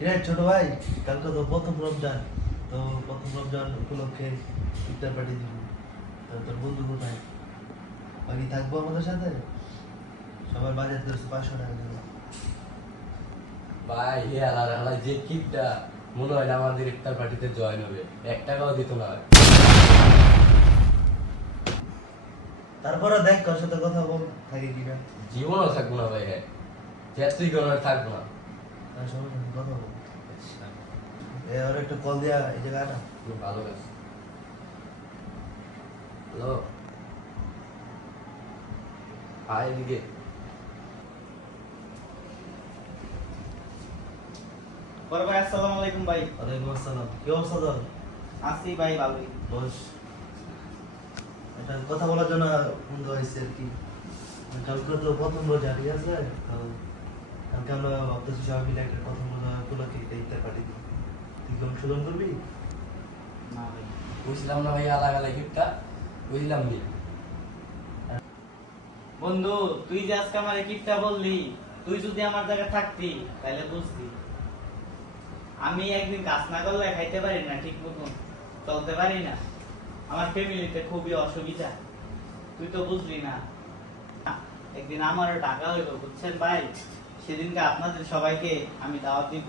রে ছোট ভাই কালকে তো প্রথম রমজান তো প্রথম রমজান উপলক্ষে ইফতার পার্টি দিব। তো তোর বন্ধু কোথায়? বাকি থাকব আমাদের সাথে? সবার বাজার ধরছে পাঁচশো টাকা। ভাই হে আলার আলা যে কিপটা মনে হয় না আমাদের ইফতার পার্টিতে জয়েন হবে। এক টাকাও দিত না। তারপরে দেখ কার সাথে কথা বল থাকে কিনা জীবনও থাকব না ভাই হ্যাঁ। যেতুই কোনো থাকব না। তার সঙ্গে কথা বল। এ আর একটা কল দিয়া এই জায়গায় ভালো কাজ হ্যালো? আয় এদিকে। বড় ভাই আসসালামু আলাইকুম ভাই। ওয়ালাইকুম আসসালাম। কি অবস্থা তোর? আছি ভাই ভালোই। বস এটা কথা বলার জন্য ফোন দেওয়া হয়েছে আর কি। কালকে তো প্রথম রোজা ঠিক আছে? কালকে আমরা ভাবতেছি সবাই মিলে একটা প্রথম রোজা উপলক্ষে ইফতার পার্টি দিই কি অংশগ্রহণ করবি? না ভাই, বুঝলাম না ভাই কিপটা বুঝলাম বন্ধু, তুই যে আজকে আমার কিপটা বললি, তুই যদি আমার জায়গায় থাকতি তাহলে বুঝতি। আমি একদিন কাজ না করলে খাইতে পারি না, ঠিক মতন চলতে পারি না। আমার ফ্যামিলিতে খুবই অসুবিধা। তুই তো বুঝলি না। একদিন আমারও টাকা হইব বুঝছেন ভাই? সেদিনকে আপনাদের সবাইকে আমি দাওয়াত দিব।